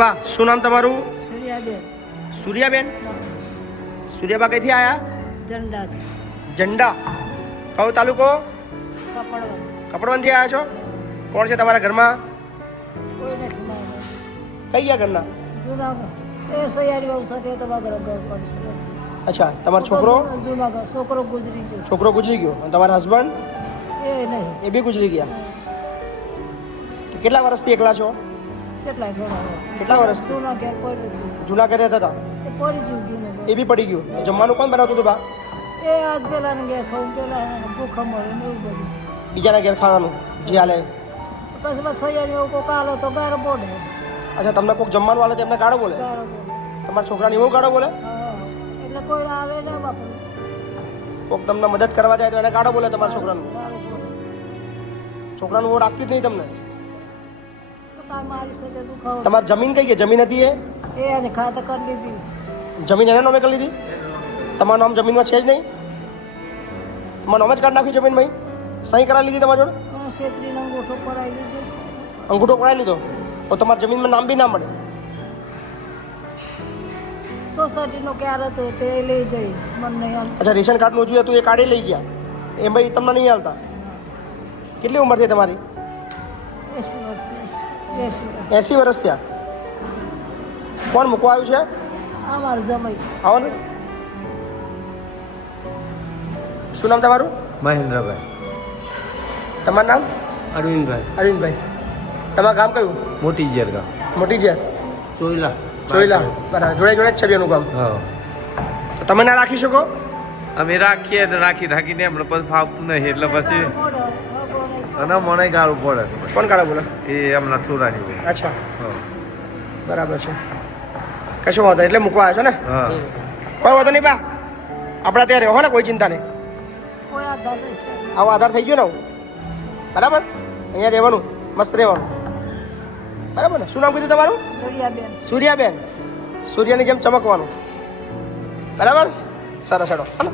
બા, શું નામ તમારું? સૂર્યાબેન. સૂર્યાબેન. સૂર્યાબા કઈથી આયા? ઝંડાથી. ઝંડા. કયો તાલુકો? કપડવંત. કપડવંતથી આવ્યા છો? કોણ છે તમારા ઘરમાં? કોઈ નથી મારે. કઈ ગયા ઘરના? જુનાગઢ. એ સૈયારી બહુ સાથે તો વાગર અચ્છા, તમારો છોકરો? જુનાગઢ. છોકરો ગુજરી ગયો. છોકરો ગુજરી ગયો અને તમારા હસબન્ડ? એ નહીં. એ બી ગુજરી ગયા. તો કેટલા વર્ષથી એકલા છો? કેટલા ઘણા કેટલા વર્ષ? જૂના ઘેર પડી જૂના ઘરે રહેતા હતા? એ પડી ગયું જૂનું. એ બી પડી ગયું. જમવાનું કોણ બનાવતું હતું બા? એ આજ પેલા ને ઘેર ખાવું પેલા ભૂખા મળે ને એવું બધું. બીજાના ઘેર ખાવાનું જે હાલે. પછી બસ સૈયારી એવું કોઈ કાલો તો ગારો બોલે. અચ્છા, તમને કોઈક જમવાનું હાલે તો એમને ગાળો બોલે? ગારો બોલે. તમારા છોકરાને એવું ગાળો બોલે? હા. એટલે કોઈ આવે ને બાપુ. કોઈક તમને મદદ કરવા જાય તો એને ગાળો બોલે તમારા છોકરાનું? ગારો બોલે. છોકરાનું ઓ રાખતી જ નહીં તમને? તો કાંઈ મારી સાથે દુખાવો. તમારી જમીન કઈ ગઈ? જમીન હતી એ? એ એને ખાતા કરી લીધી. જમીન એને નામે કરી લીધી? તમારું નામ જમીનમાં છે જ નહીં? તમારું નામ જ કાઢી નાખ્યું જમીનમાં? સહી કરાવી લીધી તમારી જોડે? છેતરીને અંગૂઠો પરાઈ લીધો છે. અંગૂઠો પડાવી લીધો તો તમારી જમીનમાં નામ બી ના મળે? સોસાયટીનો ક્યારે હતો તે લઈ ગઈ મને આમ. અચ્છા, રેશન કાર્ડનું હજુ હતું એ કાઢી લઈ ગયા એ ભાઈ તમને નહીં હાલતા? કેટલી ઉંમર થઈ તમારી? 80 વર્ષ. 80 વર્ષ થયા. કોણ મૂકવા આવ્યું છે? અમારું જમાઈ. આવો ને. શું નામ તમારું? મહેન્દ્રભાઈ. તમારું નામ? અરવિંદભાઈ. અરવિંદભાઈ. તમારું ગામ કયું? મોટી ઝેર ગામ. મોટી ઝેર. ચોઈલા. ચોઈલા. બરાબર, જોડે જોડે જ છે બેનું ગામ. હા, તો તમે ના રાખી શકો? અમે રાખીએ તો રાખીને એમને પછી ફાવતું નહીં એટલે પછી અને મને ગાળું પડે. કોણ ગાળો બોલે? એ એમના છોરાની બોલે. અચ્છા, હા. બરાબર છે. કશું વાંધો નહીં, એટલે મૂકવા આવ્યો છો ને? હા. કોઈ વાંધો નહીં બા, આપણા ત્યાં રહો ને, કોઈ ચિંતા નહીં. કોઈ આધાર નહીં. આવો આધાર થઈ ગયો ને? બરાબર, અહીંયા રહેવાનું, મસ્ત રહેવાનું. બરાબર ને? શું નામ કીધું તમારું? સૂર્યાબેન. સૂર્યાબેન. સૂર્યની જેમ ચમકવાનું. બરાબર, સરસ હેડો. હાલો.